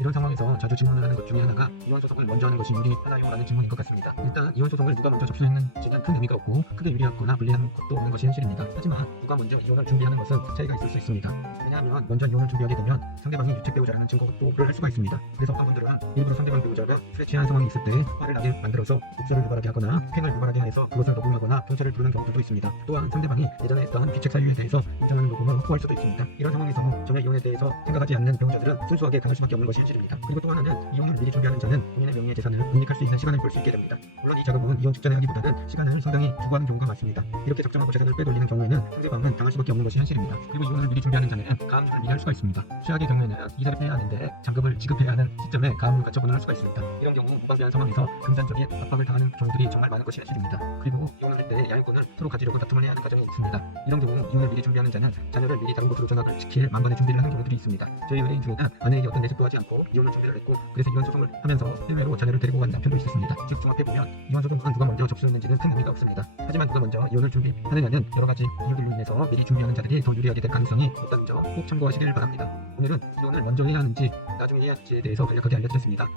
이런 상황에서 자주 질문을 하는 것 중에 하나가 이혼 소송을 먼저 하는 것이 유리하나요? 라는 질문인 것 같습니다. 일단 이혼 소송을 누가 먼저 접수했는지는 큰 의미가 없고 크게 유리하거나 불리한 것도 없는 것이 현실입니다. 하지만 누가 먼저 이혼을 준비하는 것은 차이가 있을 수 있습니다. 왜냐하면 먼저 이혼을 준비하게 되면 상대방이 유책 배우자라는 증거 확보를 할 수가 있습니다. 그래서 어떤 분들은 일부러 상대방 배우자가 술에 취한 상황이 있을 때 화를 나게 만들어서 목소리를 유발하게 하거나 팽을 유발하게 해서 그것을 녹음하거나 경찰을 부르는 경우도 있습니다. 또한 상대방이 예전에 했던 귀책 사유에 대해서 인정하는 녹음을 확보할 수도 있습니다. 이런 상황에서 전혀 이혼에 대해서 생각하지 않는 배우자들은 순수하게 당할 수밖에 없는 것이 현실입니다. 그리고 또 하나는 이혼을 미리 준비하는 자는 본인의 명의의 재산을 독립할 수 있는 시간을 벌 수 있게 됩니다. 물론 이 작업은 이혼 직전에 하기보다는 시간을 상당히 두고하는 경우가 많습니다. 이렇게 작정하고 재산을 빼돌리는 경우에는 상대방은 당할 수밖에 없는 것이 현실입니다. 그리고 이혼을 미리 준비하는 자는 가압류를 미리 할 수가 있습니다. 최악의 경우에는 이사를 해야 하는데 잔금을 지급해야 하는 시점에 가압류 가처분을 할 수가 있습니다. 이런 경우 무방비한 상황에서 금전적인 압박을 당하는 경우들이 정말 많은 것이 현실입니다. 그리고 이혼을 할 때 양육권을 서로 가지려고 다툼을 해야 하는 가정이 있습니다. 이런 경우 이혼을 미리 준비하는 자는 자녀를 미리 다른 곳으로 전학을 시킬 만반의 준비를 하는 경우들이 있습니다. 저희 의뢰인 중에는 아내에게 어떤 내색도 하지 않고 이혼을 준비를 했고 그래서 이혼 소송을 하면서 해외로 자녀를 데리고 간 남편도 있었습니다. 즉 종합해보면 이혼 소송은 누가 먼저 접수했는지는 큰 의미가 없습니다. 하지만 누가 먼저 이혼을 준비하느냐는 여러 가지 이유들로 인해서 미리 준비하는 자들이 더 유리하게 될 가능성이 높다는 점 꼭 참고하시길 바랍니다. 오늘은 이혼을 먼저 해야 하는지 나중에 해야 할지에 대해서 간략하게 알려드렸습니다.